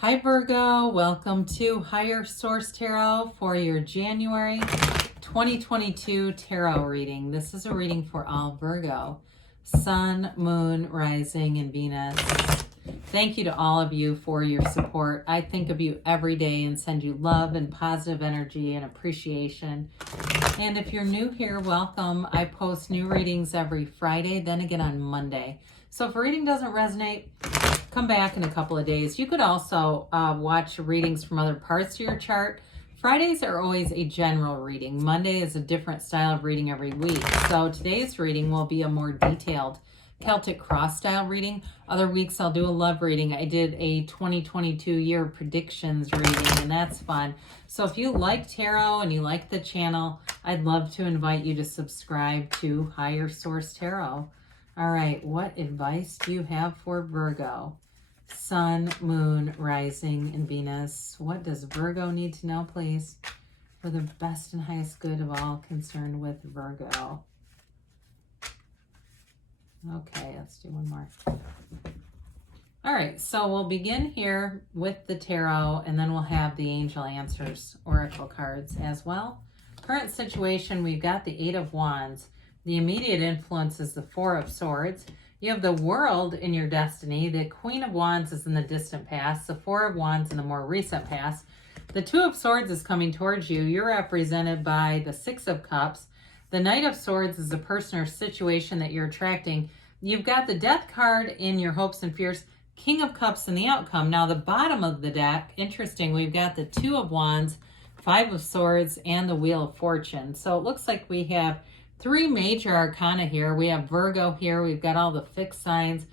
Hi Virgo, welcome to Higher Source Tarot for your January 2022 tarot reading. This is a reading for all Virgo, Sun, Moon, Rising, and Venus. Thank you to all of you for your support. I think of you every day and send you love and positive energy and appreciation. And if you're new here, welcome. I post new readings every Friday, then again on Monday. So if a reading doesn't resonate, come back in a couple of days. You could also watch readings from other parts of your chart. Fridays are always a general reading. Monday is a different style of reading every week. So today's reading will be a more detailed Celtic cross style reading. Other weeks I'll do a love reading. I did a 2022 year predictions reading, and that's fun. So if you like tarot and you like the channel, I'd love to invite you to subscribe to Higher Source Tarot. All right, what advice do you have for Virgo? Sun, Moon, Rising, and Venus. What does Virgo need to know, please, for the best and highest good of all concerned with Virgo? Okay, let's do one more. All right, so we'll begin here with the tarot, and then we'll have the angel answers oracle cards as well. Current situation, we've got the Eight of Wands. The immediate influence is the Four of Swords. You have the World in your destiny. The Queen of Wands is in the distant past. The Four of Wands in the more recent past. The Two of Swords is coming towards you. You're represented by the Six of Cups. The Knight of Swords is a person or situation that you're attracting. You've got the Death card in your hopes and fears. King of Cups in the outcome. Now the bottom of the deck, interesting, we've got the Two of Wands, Five of Swords, and the Wheel of Fortune. So it looks like we have three major arcana here. We have Virgo here. We've got all the fixed signs.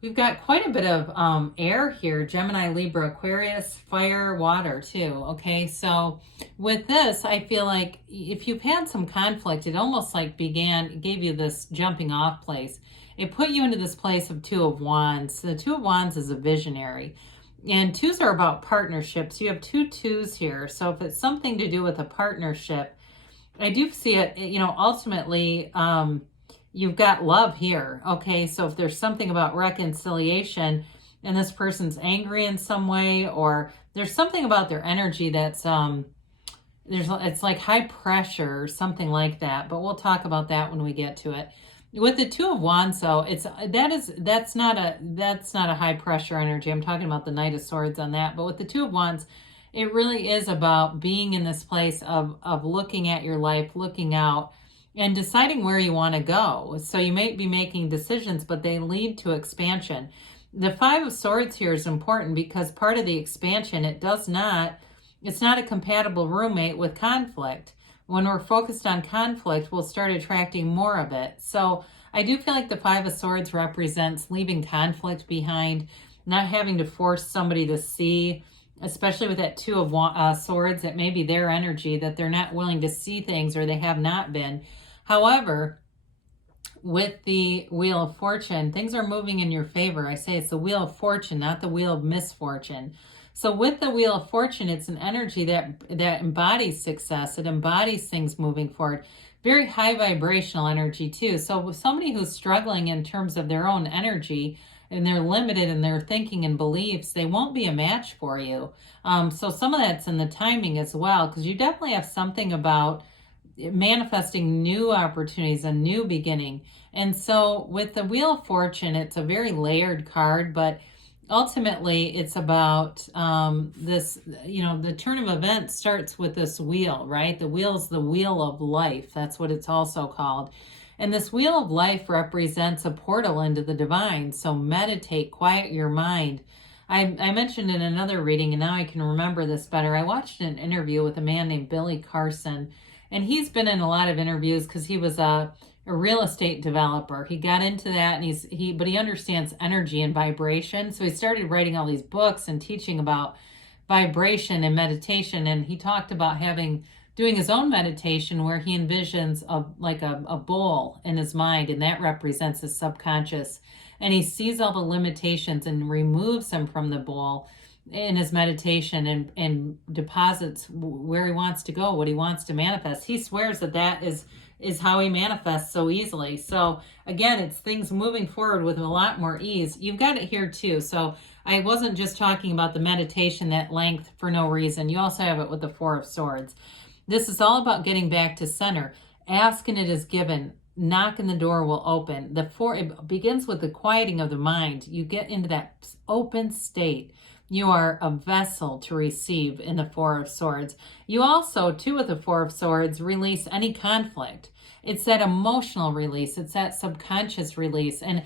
We've got quite a bit of air here. Gemini, Libra, Aquarius, fire, water too. Okay, so with this, I feel like if you've had some conflict, it almost like gave you this jumping off place. It put you into this place of Two of Wands. The Two of Wands is a visionary. And twos are about partnerships. You have two twos here. So if it's something to do with a partnership, I do see it, ultimately, you've got love here. Okay, so if there's something about reconciliation and this person's angry in some way, or there's something about their energy that's, it's like high pressure or something like that, but we'll talk about that when we get to it. With the Two of Wands, though, that's not a high pressure energy. I'm talking about the Knight of Swords on that, but with the Two of Wands, it really is about being in this place of looking at your life, looking out, and deciding where you want to go. So you may be making decisions, but they lead to expansion. The Five of Swords here is important because part of the expansion, it's not a compatible roommate with conflict. When we're focused on conflict, we'll start attracting more of it. So I do feel like the Five of Swords represents leaving conflict behind, not having to force somebody to see, especially with that Two of Swords, that may be their energy, that they're not willing to see things or they have not been. However, with the Wheel of Fortune, things are moving in your favor. I say it's the Wheel of Fortune, not the Wheel of Misfortune. So with the Wheel of Fortune, it's an energy that embodies success. It embodies things moving forward. Very high vibrational energy too. So with somebody who's struggling in terms of their own energy, and they're limited in their thinking and beliefs, they won't be a match for you. So some of that's in the timing as well, because you definitely have something about manifesting new opportunities, a new beginning. And so with the Wheel of Fortune, it's a very layered card, but ultimately it's about this, the turn of events starts with this wheel, right? The wheel is the wheel of life. That's what it's also called. And this wheel of life represents a portal into the divine. So meditate, quiet your mind. I mentioned in another reading, and now I can remember this better. I watched an interview with a man named Billy Carson, and he's been in a lot of interviews because he was a real estate developer. He got into that, and but he understands energy and vibration. So he started writing all these books and teaching about vibration and meditation. And he talked about doing his own meditation where he envisions a bowl in his mind, and that represents his subconscious. And he sees all the limitations and removes them from the bowl in his meditation and deposits where he wants to go, what he wants to manifest. He swears that is is how he manifests so easily. So again, it's things moving forward with a lot more ease. You've got it here too. So I wasn't just talking about the meditation, that length for no reason. You also have it with the Four of Swords. This is all about getting back to center. Ask and it is given. Knock and the door will open. It begins with the quieting of the mind. You get into that open state. You are a vessel to receive in the Four of Swords. You also, too, with the Four of Swords, release any conflict. It's that emotional release. It's that subconscious release. And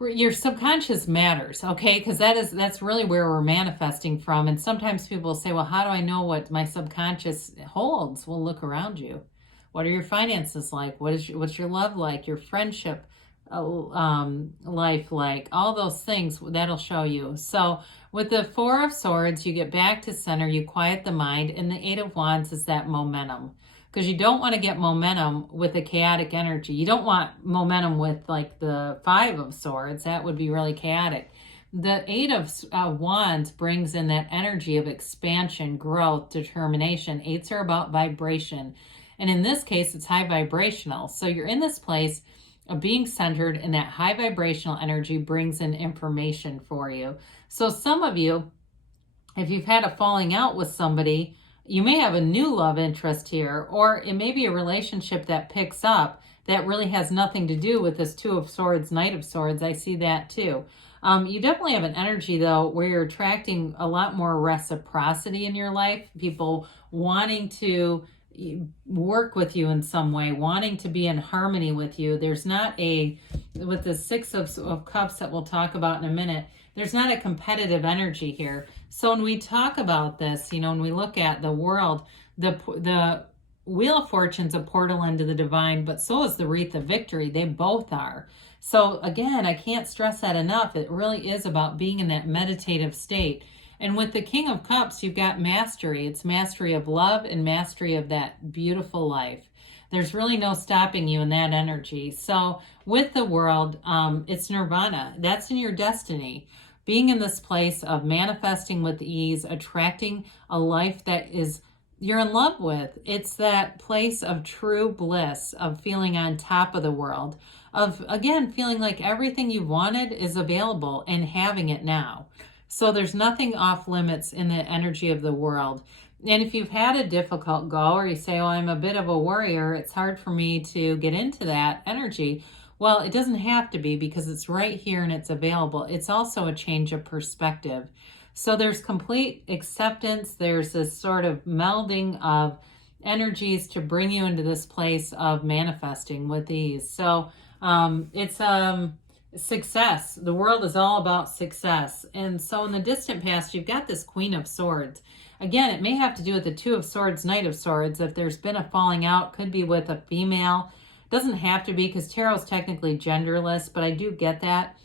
your subconscious matters, okay? Because that's really where we're manifesting from. And sometimes people say, well, how do I know what my subconscious holds? Well, look around you. What are your finances like? What's your love like? Your friendship life like? All those things, that'll show you. So with the Four of Swords, you get back to center, you quiet the mind, and the Eight of Wands is that momentum. Because you don't want to get momentum with a chaotic energy. You don't want momentum with like the Five of Swords. That would be really chaotic. The Eight of Wands brings in that energy of expansion, growth, determination. Eights are about vibration. And in this case, it's high vibrational. So you're in this place of being centered, and that high vibrational energy brings in information for you. So some of you, if you've had a falling out with somebody, you may have a new love interest here, or it may be a relationship that picks up that really has nothing to do with this Two of Swords, Knight of Swords. I see that too. You definitely have an energy, though, where you're attracting a lot more reciprocity in your life. People wanting to work with you in some way, wanting to be in harmony with you. There's not with the Six of Cups that we'll talk about in a minute, there's not a competitive energy here. So when we talk about this, when we look at the world, the Wheel of Fortune's a portal into the divine, but so is the Wreath of Victory. They both are. So again, I can't stress that enough. It really is about being in that meditative state. And with the King of Cups, you've got mastery. It's mastery of love and mastery of that beautiful life. There's really no stopping you in that energy. So with the world, it's nirvana. That's in your destiny. Being in this place of manifesting with ease, attracting a life that you're in love with. It's that place of true bliss, of feeling on top of the world, of, again, feeling like everything you've wanted is available and having it now. So there's nothing off limits in the energy of the world. And if you've had a difficult go, or you say, oh, I'm a bit of a worrier, it's hard for me to get into that energy. Well, it doesn't have to be, because it's right here and it's available. It's also a change of perspective. So there's complete acceptance. There's this sort of melding of energies to bring you into this place of manifesting with ease. So it's success. The world is all about success. And so in the distant past, you've got this Queen of Swords. Again, it may have to do with the Two of Swords, Knight of Swords. If there's been a falling out, could be with a female. Doesn't have to be, because tarot is technically genderless, but I do get that.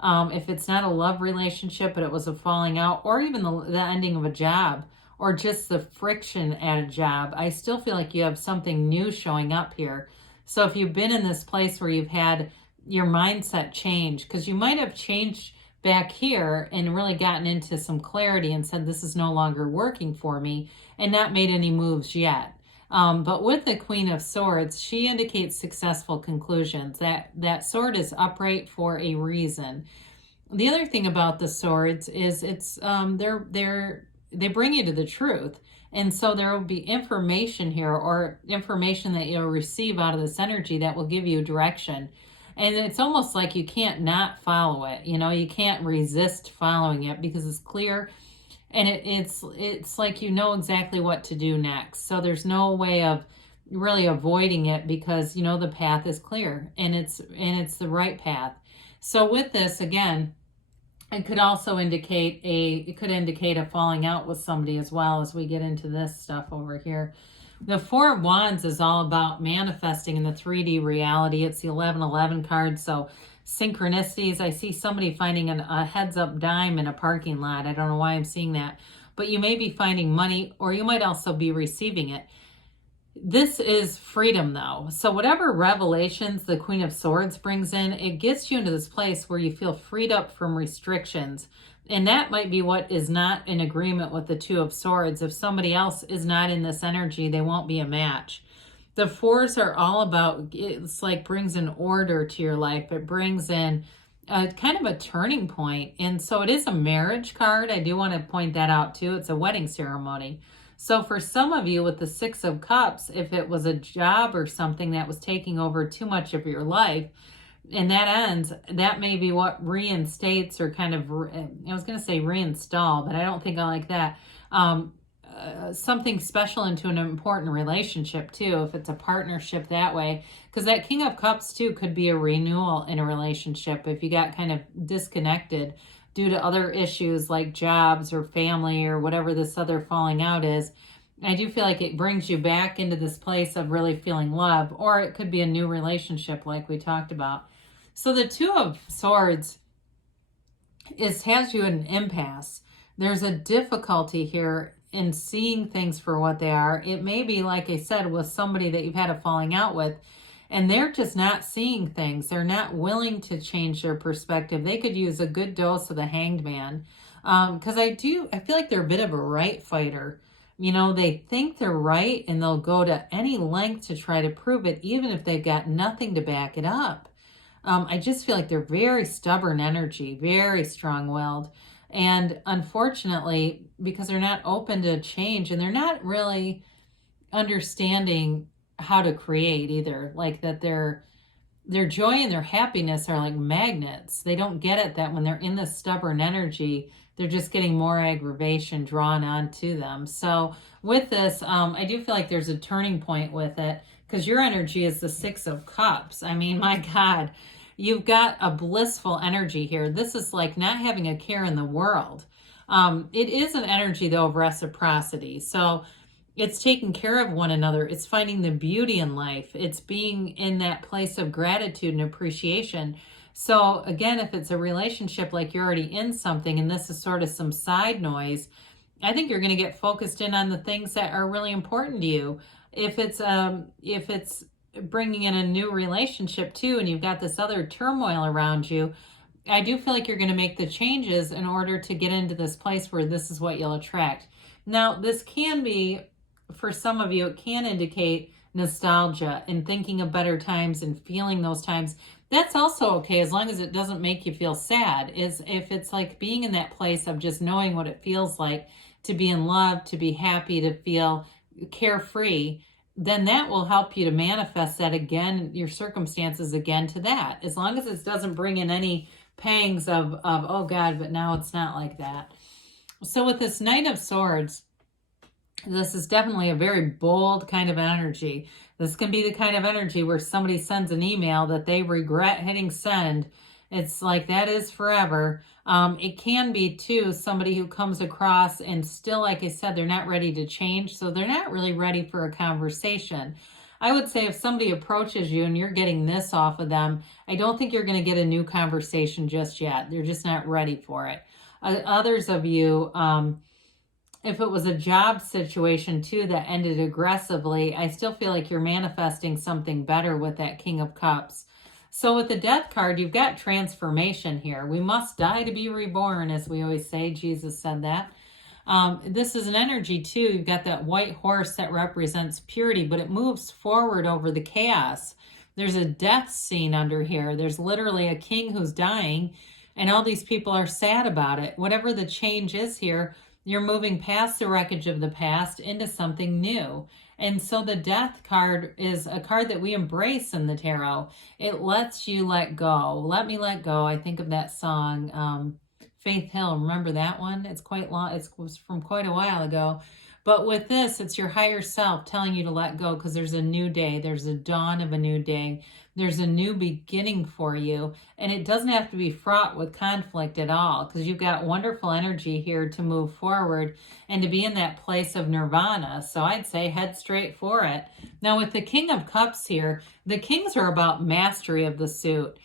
If it's not a love relationship, but it was a falling out, or even the ending of a job, or just the friction at a job, I still feel like you have something new showing up here. So if you've been in this place where you've had your mindset change, because you might have changed back here and really gotten into some clarity and said, this is no longer working for me, and not made any moves yet. But with the Queen of Swords, she indicates successful conclusions. That sword is upright for a reason. The other thing about the swords is they bring you to the truth. And so there will be information here, or information that you'll receive out of this energy that will give you direction. And it's almost like you can't not follow it. You can't resist following it, because it's clear. And it's like you know exactly what to do next. So there's no way of really avoiding it, because the path is clear, and it's the right path. So with this, again, it could also indicate a falling out with somebody as well, as we get into this stuff over here. The Four of Wands is all about manifesting in the 3D reality. It's the 1111 card, so synchronicities. I see somebody finding a heads-up dime in a parking lot. I don't know why I'm seeing that. But you may be finding money, or you might also be receiving it. This is freedom, though. So whatever revelations the Queen of Swords brings in, it gets you into this place where you feel freed up from restrictions. And that might be what is not in agreement with the Two of Swords. If somebody else is not in this energy, they won't be a match. The fours are all about, it's like brings an order to your life. It brings in a kind of a turning point. And so it is a marriage card. I do want to point that out too. It's a wedding ceremony. So for some of you with the Six of Cups, if it was a job or something that was taking over too much of your life, and that ends, that may be what reinstates or kind of, I was going to say reinstall, but I don't think I like that. Something special into an important relationship too, if it's a partnership that way, because that King of Cups too could be a renewal in a relationship if you got kind of disconnected due to other issues like jobs or family or whatever this other falling out is. I do feel like it brings you back into this place of really feeling love, or it could be a new relationship like we talked about. So the Two of Swords has you in an impasse. There's a difficulty here in seeing things for what they are. It may be, like I said, with somebody that you've had a falling out with, and they're just not seeing things. They're not willing to change their perspective. They could use a good dose of the Hanged Man. Because I feel like they're a bit of a right fighter. You know, they think they're right and they'll go to any length to try to prove it, even if they've got nothing to back it up. I just feel like they're very stubborn energy, very strong-willed. And unfortunately, because they're not open to change and they're not really understanding how to create either, like that their joy and their happiness are like magnets. They don't get it that when they're in this stubborn energy, they're just getting more aggravation drawn onto them. So with this, I do feel like there's a turning point with it, because your energy is the Six of Cups. I mean, my God, you've got a blissful energy here. This is like not having a care in the world. It is an energy, though, of reciprocity. So it's taking care of one another. It's finding the beauty in life. It's being in that place of gratitude and appreciation. So again, if it's a relationship like you're already in something and this is sort of some side noise, I think you're going to get focused in on the things that are really important to you. If it's bringing in a new relationship too, and you've got this other turmoil around you, I do feel like you're going to make the changes in order to get into this place where this is what you'll attract. Now, this can be, for some of you, it can indicate nostalgia and thinking of better times and feeling those times. That's also okay, as long as it doesn't make you feel sad. Is if it's like being in that place of just knowing what it feels like to be in love, to be happy, to feel carefree, then that will help you to manifest that again, your circumstances again to that. As long as it doesn't bring in any pangs of oh God, but now it's not like that. So with this Knight of Swords, this is definitely a very bold kind of energy. This can be the kind of energy where somebody sends an email that they regret hitting send. It's like that is forever. It can be, too, somebody who comes across and still, like I said, they're not ready to change. So they're not really ready for a conversation. I would say if somebody approaches you and you're getting this off of them, I don't think you're going to get a new conversation just yet. They're just not ready for it. Others of you, if it was a job situation too that ended aggressively, I still feel like you're manifesting something better with that King of Cups. So with the Death card, you've got transformation here. We must die to be reborn, as we always say. Jesus said that. This is an energy too. You've got that white horse that represents purity, but it moves forward over the chaos. There's a death scene under here. There's literally a king who's dying, and all these people are sad about it. Whatever the change is here, you're moving past the wreckage of the past into something new. And so the Death card is a card that we embrace in the tarot. It lets you let go. Let me let go. I think of that song, Faith Hill. Remember that one? It's quite long. It was from quite a while ago. But with this, it's your higher self telling you to let go, because there's a new day. There's a dawn of a new day. There's a new beginning for you. And it doesn't have to be fraught with conflict at all, because you've got wonderful energy here to move forward and to be in that place of nirvana. So I'd say head straight for it. Now with the King of Cups here, the kings are about mastery of the suit.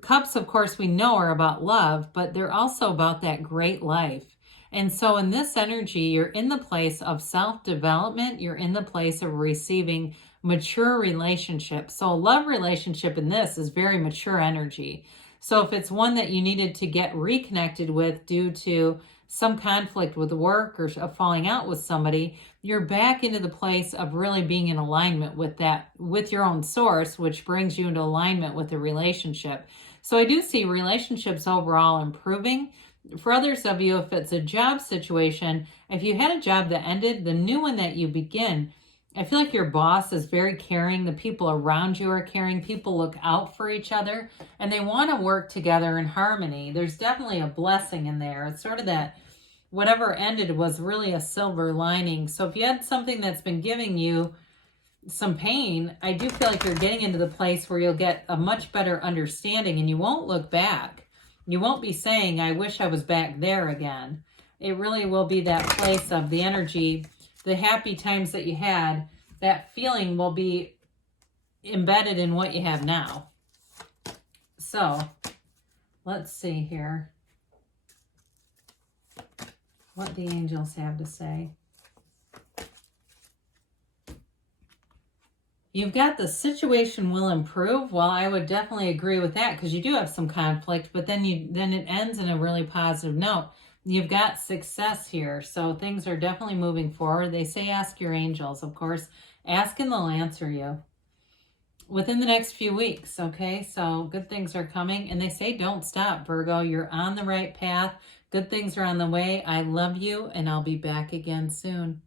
Cups, of course, we know are about love, but they're also about that great life. And so in this energy, you're in the place of self-development. You're in the place of receiving mature relationships. So a love relationship in this is very mature energy. So if it's one that you needed to get reconnected with due to some conflict with work or a falling out with somebody, you're back into the place of really being in alignment with that, with your own source, which brings you into alignment with the relationship. So I do see relationships overall improving. For others of you, if it's a job situation, if you had a job that ended, the new one that you begin, I feel like your boss is very caring. The people around you are caring. People look out for each other and they want to work together in harmony. There's definitely a blessing in there. It's sort of that whatever ended was really a silver lining. So if you had something that's been giving you some pain, I do feel like you're getting into the place where you'll get a much better understanding and you won't look back. You won't be saying, I wish I was back there again. It really will be that place of the energy, the happy times that you had, that feeling will be embedded in what you have now. So, let's see here what the angels have to say. You've got the situation will improve. Well, I would definitely agree with that because you do have some conflict, but then it ends in a really positive note. You've got success here, so things are definitely moving forward. They say ask your angels, of course. Ask and they'll answer you within the next few weeks, okay? So good things are coming, and they say don't stop, Virgo. You're on the right path. Good things are on the way. I love you, and I'll be back again soon.